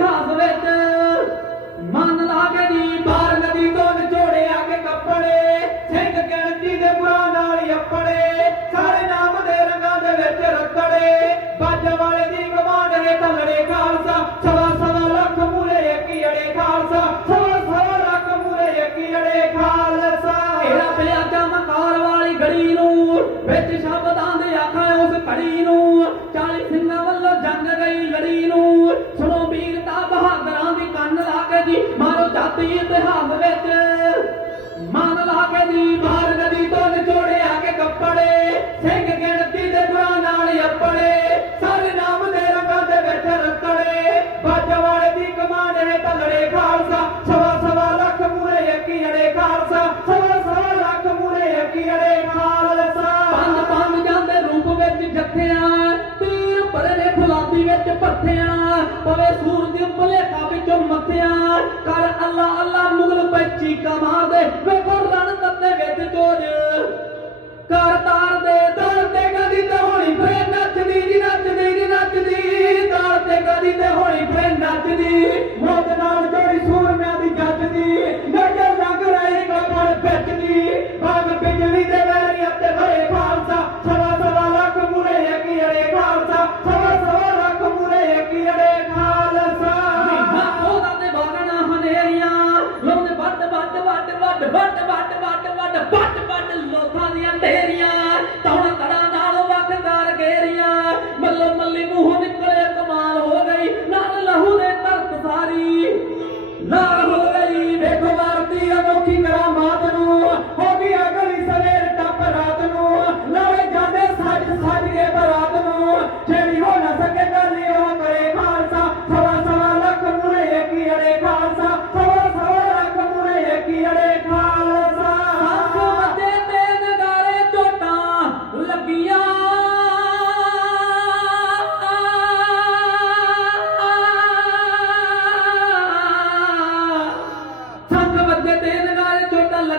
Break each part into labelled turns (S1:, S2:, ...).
S1: ਇਤਿਹਾਸ ਵਿੱਚ ਮਨ ਲਾਗੇ ਦੀ ਬਾਰ ਨਦੀ ਤੋਂ ਨਿਚੋੜਿਆ ਕੇ ਕੱਪੜੇ, ਸਿੰਘ ਗਿਣਤੀ ਦੇ ਪੁਰਾ ਨਾਲ ਅੱਪੜੇ, ਸਾਰੇ ਨਾਮ ਦੇ ਰੰਗਾਂ ਦੇ ਵਿੱਚ ਰੱਤੜੇ, ਬਾਜ ਵਾਲੇ ਦੀ ਕਮਾਂਡ ਹੇਠ ਲੜੇ ਖਾਲਸਾ, ਸਵਾ ਸਵਾ ਲੱਖ ਮੂਰੇ ਇੱਕੀ ਅੜੇ ਖਾਲਸਾ, ਸਵਾ ਸਵਾ ਲੱਖ ਮੂਰੇ ਇੱਕੀ ਅੜੇ ਖਾਲਸਾ। ਇਹਦਾ ਪਿਆ ਚਮਕਾਰ ਵਾਲੀ ਘੜੀ ਨੂੰ ਵਿੱਚ ਸ਼ਬਦਾਂ ਦੇ ਆਖਾਂ ਉਸ ਘੜੀ ਨੂੰ 40 ਸਿੰਘਾਂ ਵੱਲੋਂ ਜੰਗ ਗਈ ਲੜੀ ਨੂੰ। ਸੁਣੋ ਵੀਰਤਾ ਬਹਾਦਰਾਂ ਦੀ ਕੰਨ ਲਾ ਕੇ ਜੀ, ਮਾਰੋ ਜਾਤੀ ਇਤਿਹਾਸ ਵਿੱਚ। ਮਨ ਲਾ ਕੇ ਜੀ, ਬਾਹਰ ਨਦੀ ਤੋਂ ਨਿਚੋੜਿਆ ਕੇ ਕੱਪੜੇ। ਸਿੰਘ ਗਿਣਤੀ ਦੇ ਗੁਰਾਂ ਨਾਲ ਅੱਪੜੇ। ਸਾਰੇ ਨਾਮ ਦੇ ਰੰਗਾਂ ਦੇ ਵਿੱਚ ਰਤੜੇ। ਬਾਜ ਵਾਲੇ ਦੀ ਕਮਾਂਡ ਹੇਠ ਲੜੇ ਖਾਲਸਾ। ਸਵਾ ਸਵਾ ਲੱਖ ਮੂਰੇ ਕੀ ਅੜੇ ਖਾਲਸਾ। ਸਵਾ ਸਵਾ ਲੱਖ ਮੂਰੇ ਕੀ ਅੜੇ ਖਾਲਸਾ। ਪੰਜ ਪੰਜ ਜਾਂਦੇ ਰੂਪ ਵਿੱਚ ਜੱਥਿਆਂ ਭਰੇ ਨੇ ਫੁਲਾਦੀ ਵਿੱਚ ਪੱਥਿਆਂ, ਪਵੇ ਸੂਰਜ ਭਲੇਖਾ ਵਿੱਚੋਂ ਮੱਥਿਆਂ। ਕਰ ਅੱਲਾ ਅੱਲਾ ਮੁਗਲ ਪੈਚੀ ਕਮਾਦੇ ਵੇਖੋ ਰਣ ਤੱਤੇ ਵਿੱਚ ਚੋਜ ਕਰ ਤਾਰ ਦੇ ਦਰ ਤੇ ਕਦੀ ਤੇ ਹੋਣੀ ਫੇਰ ਨੱਚਦੀ ਜੀ ਨੱਚਦੀ ਜੀ, ਨੱਚਦੀ। ਤਾਰ ਤੇ ਕਦੀ ਤੇ ਹੋਣੀ ਫੇਰ ਨੱਚਦੀ। ਮੌਤ ਵੱਡ ਵੱਡ ਵੱਡ ਵੱਡ ਵੱਡ ਵੱਡ ਵੱਡ ਲੋਥਾਂ ਦੀਆਂ ਢੇਰੀਆਂ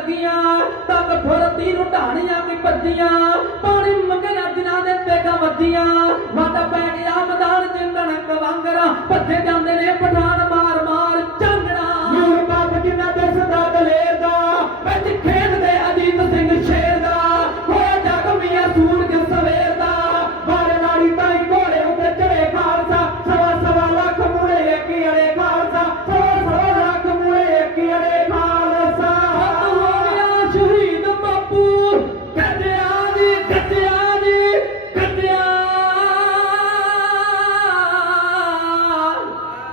S1: ਲੱਗੀਆਂ ਤੱਕ ਫੁਰਤੀ ਨੂੰ ਢਾਣੀਆਂ ਵੀ ਭੱਜੀਆਂ, ਪਾਣੀ ਮੰਗੇ ਨਾ ਦੇ ਤੇਗਾ ਵੱਜੀਆਂ ਵਾਟਾ ਪੈ ਗਿਆ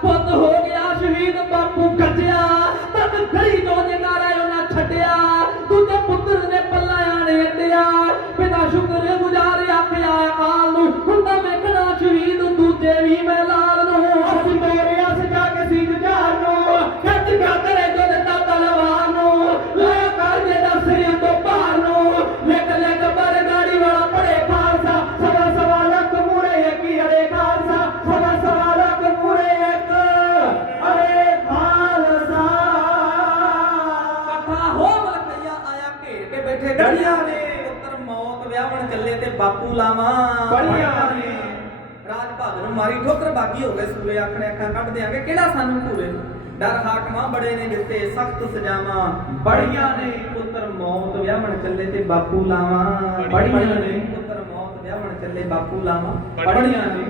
S1: ਪੁੱਤ ਹੋ ਗਿਆ ਸ਼ਹੀਦ ਬਾਪੂ
S2: ਬੈਠੇ ਗੜੀਆਂ ਨੇ ਪੁੱਤਰ ਮੌਤ ਵਿਆਹਣ ਚੱਲੇ ਤੇ ਬਾਪੂ ਲਾਵਾਂ
S1: ਬੜੀਆਂ ਨੇ।
S2: ਰਾਜ ਭਾਗ ਨੂੰ ਮਾਰੀ ਠੋਕਰ ਬਾਗੀ ਹੋ ਗਏ ਸੂਰੇ ਆਖਣੇ ਅੱਖਾਂ ਕੱਢ ਦਿਆਂਗੇ ਕਿਹੜਾ ਸਾਨੂੰ ਭੂਰੇ ਡਰ ਹਾਕਮਾਂ ਬੜੇ ਨੇ ਦਿੱਤੇ ਸਖਤ ਸਜ਼ਾਵਾਂ
S1: ਬੜੀਆਂ ਨੇ।
S2: ਪੁੱਤਰ ਮੌਤ ਵਿਆਹਣ ਚੱਲੇ ਤੇ ਬਾਪੂ ਲਾਵਾਂ
S1: ਬੜੀਆਂ ਨੇ।
S2: ਪੁੱਤਰ ਮੌਤ ਵਿਆਹਣ ਚੱਲੇ ਬਾਪੂ ਲਾਵਾਂ
S1: ਬੜੀਆਂ ਨੇ।